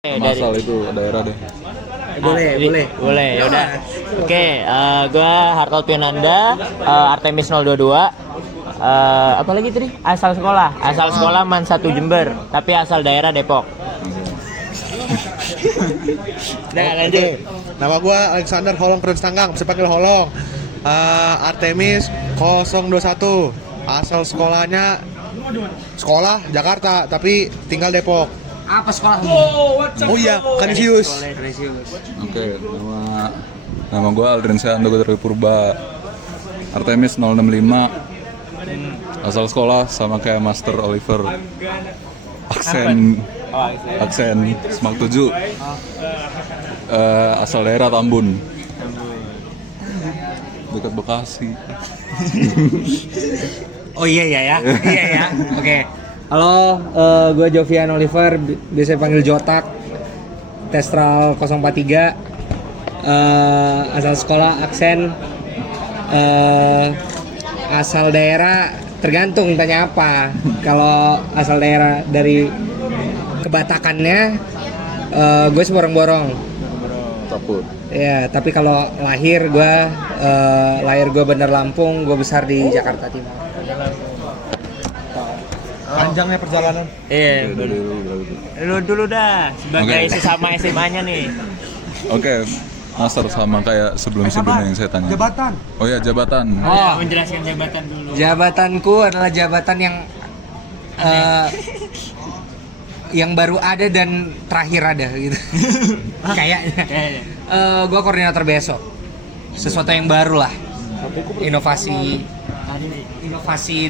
Masal itu daerah deh. Boleh. Ya udah. Oke, gua Hartold Pinanda, Artemis 022. Apa lagi tadi? Asal sekolah Man 1 Jember, tapi asal daerah Depok. Udah lanjut. Nama gue Alexander Holong Keren Stanggang, bisa panggil Holong. Artemis 021. Asal sekolahnya sekolah Jakarta, tapi tinggal Depok. Apa sekolah? Oh iya, Kanisius. Oke, nama gue Aldrin Sean Dr. Purba. Artemis 065. Asal sekolah sama kayak Master Oliver. Aksen Semak 7. Asal daerah Tambun. Dekat Bekasi. Oh iya ya. Oke. Halo, gue Jovian Oliver, biasa panggil Jotak. Testral 043. Asal sekolah Aksen. Asal daerah tergantung tanya apa. Kalau asal daerah dari kebatakannya, gue seborong-borong. Caput. Ya, tapi kalau lahir gue Bandar Lampung, gue besar di Jakarta Timur. Panjangnya perjalanan. Iya, lu dulu dah sebagai Oke. sesama SMA-nya nih. Oke, Master sama kayak sebelum-sebelumnya yang saya tanya. Jabatan. Oh ya, jabatan. Ya, menjelaskan jabatan dulu. Jabatanku adalah jabatan yang baru ada dan terakhir ada gitu. Kayaknya. Gue koordinator besok. Sesuatu yang baru lah. Inovasi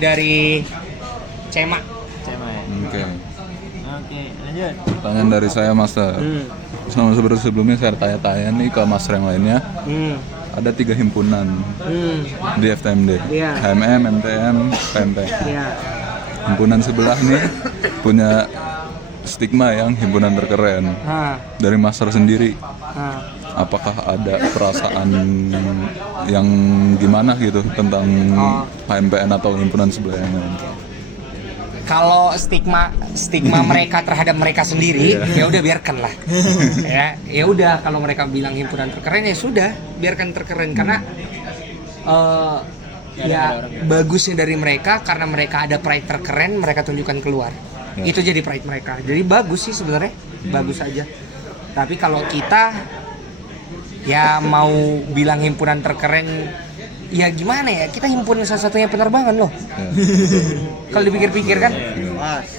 dari CEMA. Oke. Oke, lanjut. Pertanyaan dari saya, Master. Sama seperti sebelumnya saya tanya-tanya nih ke Master yang lainnya. Ada 3 himpunan di FTMD. Iya. HMM, MTM, PMP. Ya. Himpunan sebelah nih punya stigma yang himpunan terkeren. Dari Master sendiri, apakah ada perasaan yang gimana gitu tentang HMPN atau himpunan sebelah yang lain? Kalau stigma mereka terhadap mereka sendiri, ya udah biarkan lah. Ya udah, kalau mereka bilang himpunan terkeren ya sudah, biarkan terkeren karena ya bagusnya dari mereka karena mereka ada pride terkeren, mereka tunjukkan keluar. Itu jadi pride mereka. Jadi bagus sih sebenarnya, bagus aja. Tapi kalau kita ya mau bilang himpunan terkeren, ya gimana ya, kita himpunan salah satunya penerbangan loh. Kalau dipikir-pikir kan,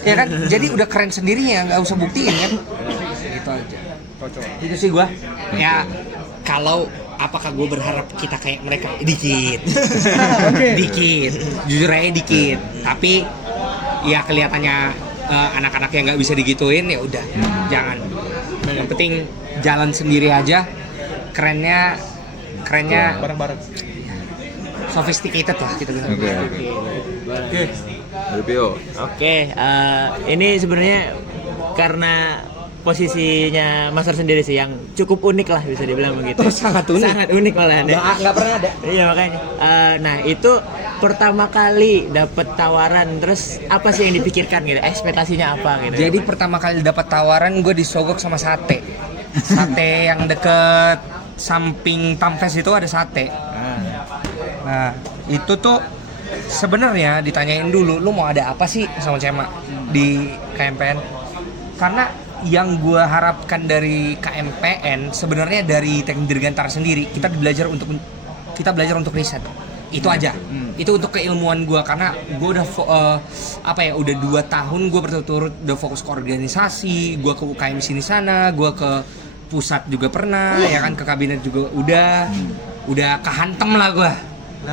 ya kan, jadi udah keren sendirinya, nggak usah buktiin kan. Gitu aja. Itu sih gua. Ya kalau apakah gue berharap kita kayak mereka dikit, dikit, jujur aja dikit. Tapi ya kelihatannya anak-anak yang nggak bisa digituin ya udah, jangan. Yang penting jalan sendiri aja. Kerennya Bareng-bareng. sophisticated lah gitu. Oke. Dari Pio. Oke, ini sebenarnya karena posisinya Master sendiri sih yang cukup unik lah bisa dibilang begitu. Sangat unik. Sangat unik malah. Nggak pernah ada. Iya makanya. Nah itu pertama kali dapat tawaran, terus apa sih yang dipikirkan gitu? Ekspektasinya apa gitu? Jadi pertama kali dapat tawaran gue disogok sama sate yang deket samping Tamfes itu ada sate. Nah itu tuh sebenarnya ditanyain dulu, lu mau ada apa sih sama CEMA di KMPN? Karena yang gue harapkan dari KMPN sebenarnya dari Teknik Dirgantara sendiri, kita belajar untuk riset. Itu aja. Itu untuk keilmuan gue karena gue udah udah 2 tahun gue berturut-turut udah fokus ke organisasi, gue ke UKM sini sana, gue ke pusat juga pernah, ya kan, ke kabinet juga udah kehantem lah gue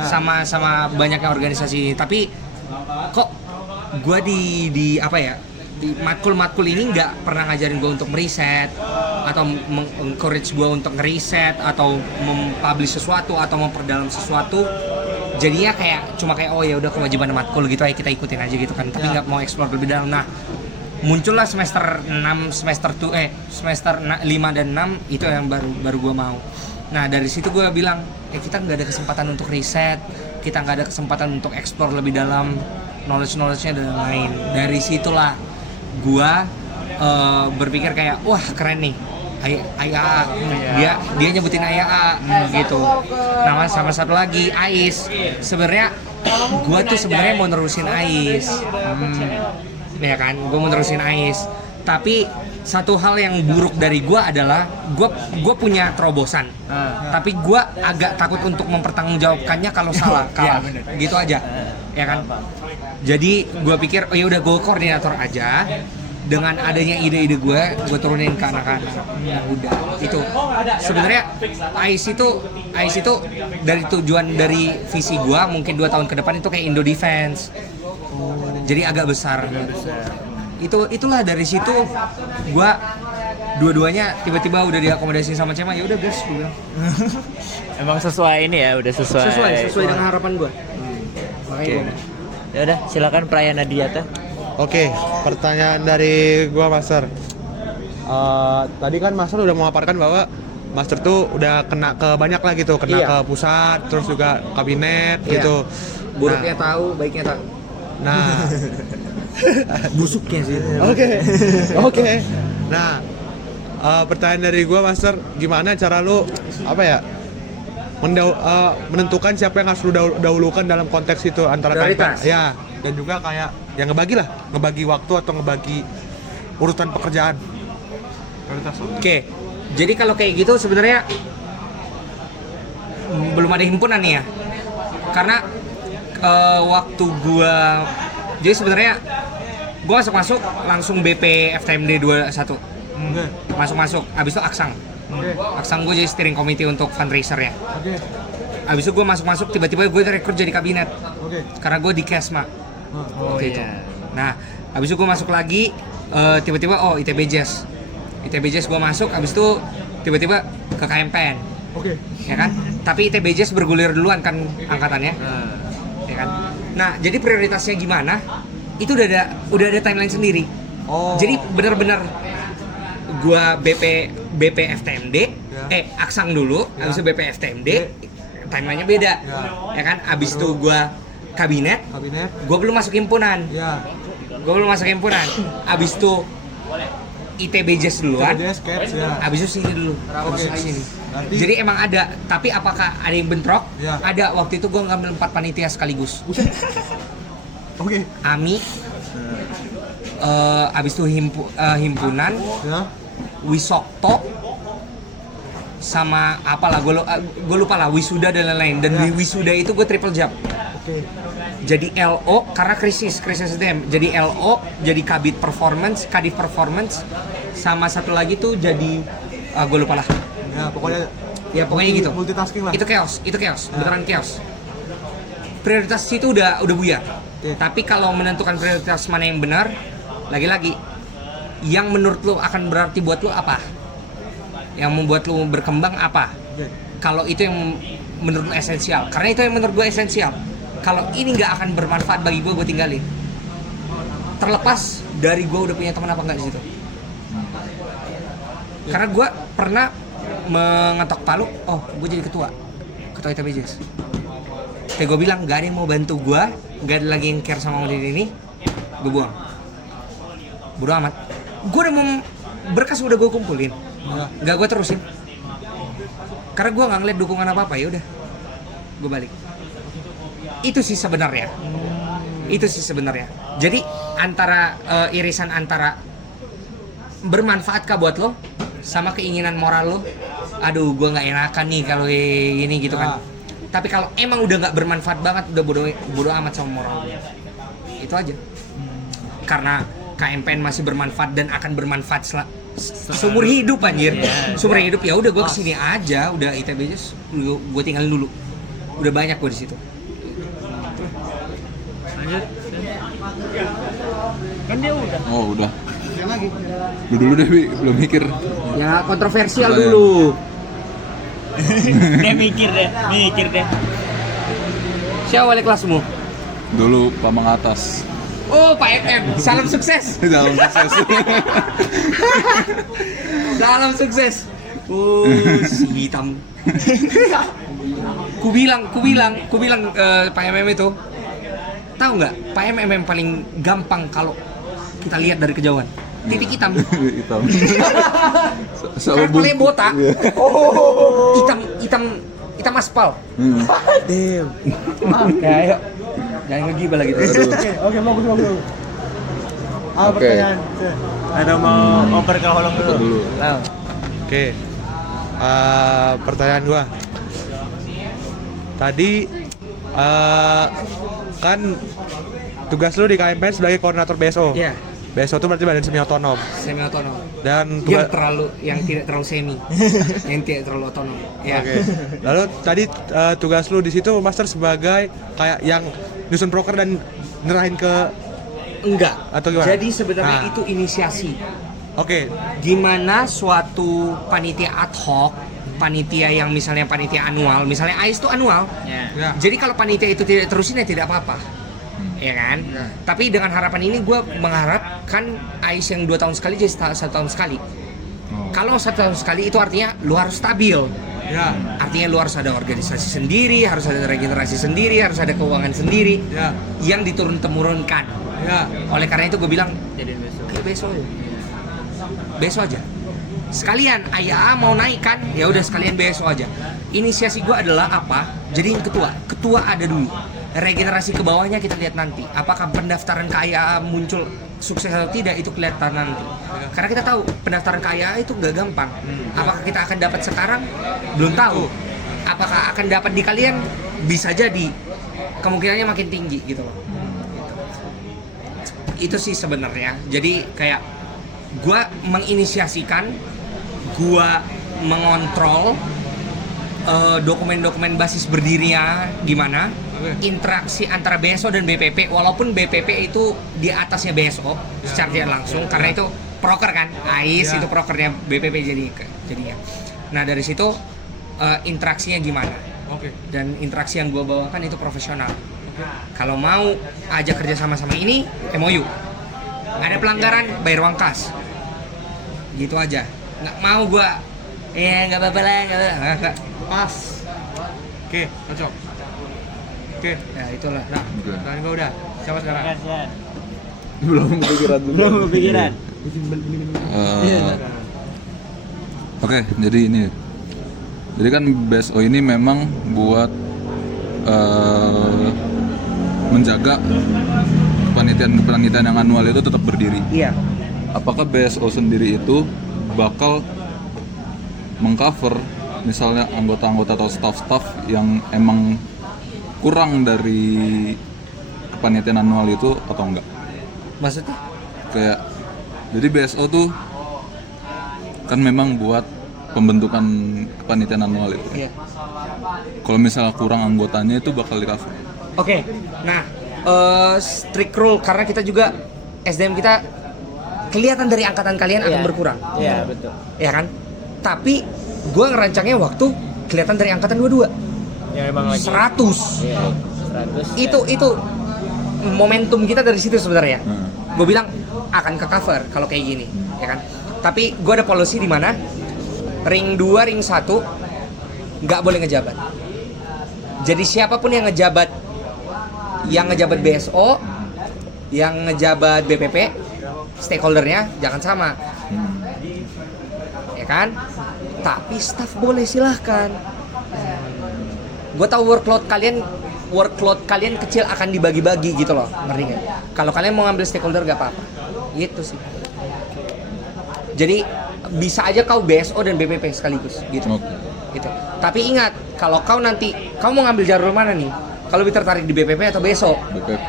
sama banyaknya organisasi. Tapi kok gue di matkul ini nggak pernah ngajarin gue untuk meriset atau encourage gue untuk ngeriset atau mempublish sesuatu atau memperdalam sesuatu. Jadinya cuma kayak oh ya udah kewajiban matkul gitu aja, kita ikutin aja gitu kan, tapi nggak mau explore lebih dalam. Nah muncullah semester 5 dan 6 itu yang baru gue mau. Nah dari situ gue bilang kita nggak ada kesempatan untuk riset, kita nggak ada kesempatan untuk explore lebih dalam knowledge-nya dan lain. Dari situlah gue berpikir kayak wah keren nih AIA, dia nyebutin AIA gitu. Nama sama satu lagi AIS. Sebenarnya gue tuh sebenarnya mau nerusin AIS, ya kan? Gue mau nerusin AIS. Tapi satu hal yang buruk dari gue adalah gue punya terobosan, tapi gue agak takut untuk mempertanggungjawabkannya kalau salah kalah, gitu aja, ya kan? Jadi gue pikir, oh ya udah gue koordinator aja. Dengan adanya ide-ide gue turunin ke anak-anak. Udah, itu. Sebenarnya AIS itu dari tujuan dari visi gue mungkin 2 tahun ke depan itu kayak Indo Defense. Jadi agak besar. Itulah dari situ gue dua-duanya tiba-tiba udah diakomodasi sama Cema, ya udah guys, gue bilang. Emang sesuai ini ya, udah Sesuai dengan harapan gue. Oke. Ya udah, silakan Prayana Diata. Oke, pertanyaan dari gua Master. Tadi kan Master udah memaparkan bahwa Master tuh udah kena ke banyak lah gitu, kena ke pusat, terus juga kabinet gitu. Buruknya tahu, baiknya tahu. Nah, Busuknya sih. Oke. Nah, pertanyaan dari gua Master, gimana cara lu menentukan siapa yang harus lu dahulukan dalam konteks itu antara prioritas. Ya, dan juga kayak yang ngebagi waktu atau ngebagi urutan pekerjaan. Prioritas. Oke. Jadi kalau kayak gitu sebenarnya belum ada himpunan nih ya. Karena waktu gua jadi sebenarnya gua masuk langsung BP FTMD 21. Masuk habis itu Aksang. Aksang gue jadi steering committee untuk fundraiser ya. Abis itu gue masuk tiba-tiba gue direkrut jadi kabinet. Karena gue di Kesma. Gitu. Nah, abis itu gue masuk lagi tiba-tiba ITB Jazz. ITB Jazz gue masuk, abis itu tiba-tiba ke KMPN. Ya kan? Tapi ITB Jazz bergulir duluan kan angkatannya. Ya kan? Nah, jadi prioritasnya gimana? Itu udah ada timeline sendiri. Jadi benar-benar gua BP FTMD, Aksang dulu, habis itu BP FTMD, timelinenya beda, ya kan? Habis itu gua kabinet, gua belum masuk himpunan, habis itu ITB Jazz duluan, habis itu sini dulu, sini. Jadi emang ada, tapi apakah ada yang bentrok? Ada, waktu itu gua ngambil 4 panitia sekaligus. AMI, abis itu himpunan, Wisokto, sama apalah gue lupa lah, wisuda dan lain-lain. Dan di wisuda itu gue triple job. Jadi LO karena krisis SDM. Jadi LO, jadi kadif performance, sama satu lagi tuh jadi gue lupa lah. Ya pokoknya gitu. Multitasking lah. Itu chaos, beneran chaos. Prioritas itu udah buyar. Tapi kalau menentukan prioritas mana yang benar, lagi-lagi yang menurut lo akan berarti buat lo apa? Yang membuat lo berkembang apa? Kalau itu yang menurut lo esensial, karena itu yang menurut gue esensial. Kalau ini nggak akan bermanfaat bagi gue tinggalin. Terlepas dari gue udah punya teman apa nggak di situ. Karena gue pernah mengetok palu, gue jadi ketua ITB Jazz. Kayak gue bilang nggak ada yang mau bantu gue, nggak ada lagi yang care sama model ini, gue buang. Bodo amat. Gue udah mau berkas udah gue kumpulin, nggak gue terusin. Karena gue nggak ngeliat dukungan apa ya udah, gue balik. Itu sih sebenarnya. Jadi antara irisan antara bermanfaatkah buat lo sama keinginan moral lo. Aduh, gue nggak enakan nih kalau ini gitu kan. Tapi kalau emang udah nggak bermanfaat banget, udah bodo amat sama moral. Itu aja. Karena KMPN masih bermanfaat dan akan bermanfaat seumur hidup anjir. Seumur hidup ya udah gue kesini aja, udah ITB aja gue tinggalin dulu. Udah banyak gue di situ. Lanjut. Kan dia udah. Udah. Lu dulu deh, belum mikir. Ya kontroversial dulu. Dia mikir deh. Siapa wali kelasmu? Dulu Pamang Atas. Oh, Pak MM. Salam sukses. Dalam sukses. Salam sukses. Si hitam. Ku bilang Pak MM itu. Tahu nggak? Pak MM paling gampang kalau kita lihat dari kejauhan. titik hitam. Hitam. Sama Kepalanya botak. Iya. Hitam aspal. Damn. Ya, ayo. Jangan ngegibah lagi tuh. Oke, bagus. Apa Oke. pertanyaan? Ada mau oper ke holong Kita dulu. Oke. Pertanyaan gua. Tadi kan tugas lu di KMPN sebagai koordinator BSO. Iya, BSO itu berarti badan semi otonom. semi otonom. Dan Yang tidak terlalu semi, yang tidak terlalu otonom. Ya. Oke. Lalu tadi tugas lu di situ master sebagai kayak yang nyusun proker dan nerahin ke Enggak. Atau gimana? Jadi sebenarnya Nah. itu inisiasi. Oke. Gimana suatu panitia ad hoc, panitia yang misalnya panitia anual, misalnya AIS itu anual. Ya. Jadi kalau panitia itu tidak terusin ya tidak apa-apa. Ya kan? Ya. Tapi dengan harapan ini gue mengharapkan AIS yang 2 tahun sekali jadi 1 tahun sekali. Kalau 1 tahun sekali itu artinya lu harus stabil. Ya. Artinya lu harus ada organisasi sendiri, harus ada regenerasi sendiri, harus ada keuangan sendiri Ya. yang diturun-temurunkan. Ya. Oleh karena itu gue bilang, Jadi besok. kayak besok aja. Sekalian AIA mau naik kan, ya udah sekalian besok aja. Inisiasi gue adalah apa? Jadiin ketua ada dulu. Regenerasi ke bawahnya kita lihat nanti. Apakah pendaftaran ke AIA muncul sukses atau tidak itu kelihatan nanti. Karena kita tahu pendaftaran ke AIA itu gak gampang. Apakah kita akan dapat sekarang? Belum tahu. Apakah akan dapat di kalian? Bisa jadi. Kemungkinannya makin tinggi gitu loh. Itu sih sebenarnya. Jadi kayak gua menginisiasikan, gua mengontrol dokumen-dokumen basis berdirinya gimana, interaksi antara BSO dan BPP, walaupun BPP itu di atasnya BSO secara tidak langsung, karena itu proker kan, AIS itu prokernya BPP jadinya. Nah dari situ interaksinya gimana? Oke. Dan interaksi yang gua bawakan itu profesional. Kalau mau ajak kerja sama ini, MOU. Ada pelanggaran, bayar uang kas. Gitu aja. Nggak mau gua, nggak apa-apa lah, nggak. Pas. Oke, cocok. Oke. Ya itulah. Nah, pertanyaan gua udah. Siapa sekarang? Belum kepikiran dulu. Belum kepikiran. Oke, jadi ini. Jadi kan BSO ini memang buat menjaga kepanitiaan yang anual itu tetap berdiri. Iya. Apakah BSO sendiri itu bakal mengcover misalnya anggota-anggota atau staff-staff yang emang kurang dari kepanitiaan anual itu atau enggak? Maksudnya? Kayak jadi BSO tuh kan memang buat pembentukan kepanitiaan anual itu. Iya. Kalau misalnya kurang anggotanya itu bakal di cover. Oke. Nah, strict rule karena kita juga SDM kita kelihatan dari angkatan kalian akan berkurang. Iya, betul. Ya kan? Tapi gue ngerancangnya waktu kelihatan dari angkatan 22. Ya memang lagi 100. Iya, 100. Itu momentum kita dari situ sebenarnya. Hmm. Gue bilang akan ke cover kalau kayak gini, ya kan? Tapi gue ada policy di mana ring 2, ring 1 nggak boleh ngejabat. Jadi siapapun yang ngejabat BSO, yang ngejabat BPP, stakeholdernya jangan sama, ya kan? Tapi staff boleh silahkan. Gue tahu workload kalian kecil akan dibagi-bagi gitu loh, ngerti nggak? Kalau kalian mau ngambil stakeholder gak apa-apa, gitu sih. Jadi bisa aja kau BSO dan BPP sekaligus, gitu. Oke. Gitu. Tapi ingat, kalau kau mau ngambil jalur mana nih? Kalau lebih tertarik di BPP atau BSO? BPP.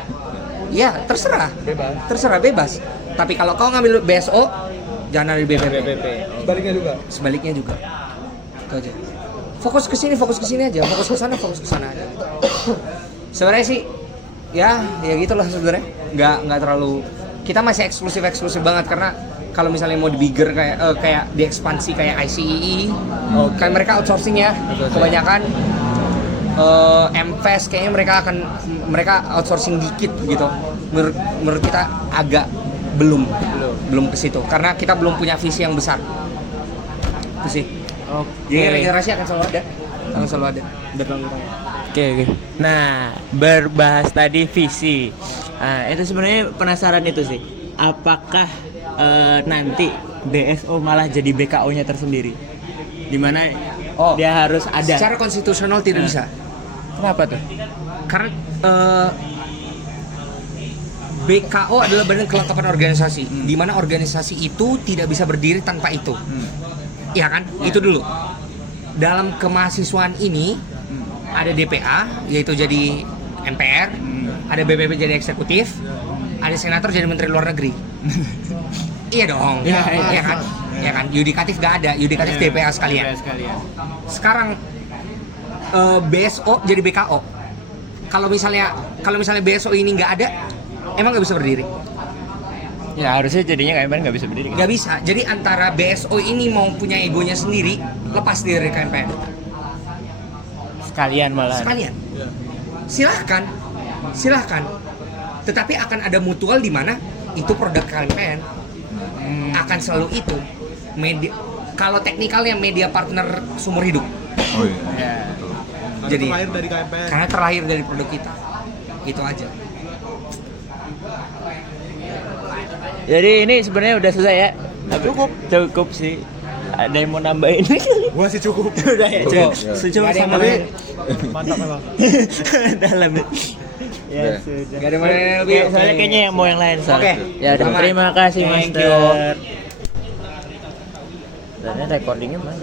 Ya terserah bebas. Tapi kalau kau ngambil BSO, jangan ada di BPP. Sebaliknya juga. Itu aja. Fokus ke sini aja. Fokus ke sana aja. Sebenarnya sih, ya gitulah sebenarnya. Nggak terlalu. Kita masih eksklusif banget karena kalau misalnya mau di bigger kayak diekspansi kayak ICEE, kan mereka outsourcing ya. Kebanyakan MFES kayaknya mereka outsourcing dikit gitu. Menurut kita agak belum ke situ karena kita belum punya visi yang besar. Itu sih. Jadi regenerasi akan selalu ada. Oke. Nah, berbahas tadi visi. Nah, itu sebenarnya penasaran itu sih. Apakah nanti BSO malah jadi BKO-nya tersendiri, dimana dia harus ada. Secara konstitusional tidak bisa. Kenapa tuh? Karena BKO adalah badan kelengkapan organisasi, di mana organisasi itu tidak bisa berdiri tanpa itu. Iya kan? Itu dulu. Dalam kemahasiswaan ini ada DPA, yaitu jadi MPR, ada BPP jadi eksekutif, ada senator jadi menteri luar negeri. Iya dong. Iya kan? Iya kan? Yudikatif gak ada, yudikatif DPA sekalian. Sekarang BSO jadi BKO. Kalau misalnya BSO ini nggak ada, emang nggak bisa berdiri? Ya harusnya jadinya KMPN nggak bisa berdiri. Nggak bisa. Jadi antara BSO ini mau punya egonya sendiri, lepas dari KMPN. Sekalian malah. Sekalian. Silahkan. Tetapi akan ada mutual di mana itu produk KMPN. Akan selalu itu. Kalau teknikalnya media partner seumur hidup. Oh iya. Jadi terlahir dari KMPN. karena terlahir dari produk kita. Itu aja. Jadi ini sebenarnya udah selesai ya. Cukup sih. Ada yang mau nambahin? Gua sih cukup. Udah ya. Cukup. Secukup Nggak ada yang sama lain. Mantap memang. dalam. Ya Udah. sudah. Nggak ada yang lain lebih. Ya, soalnya kayaknya yang mau yang lain. Oke. Ya udah. Aman. Terima kasih Thank Master. Dan recordingnya mana?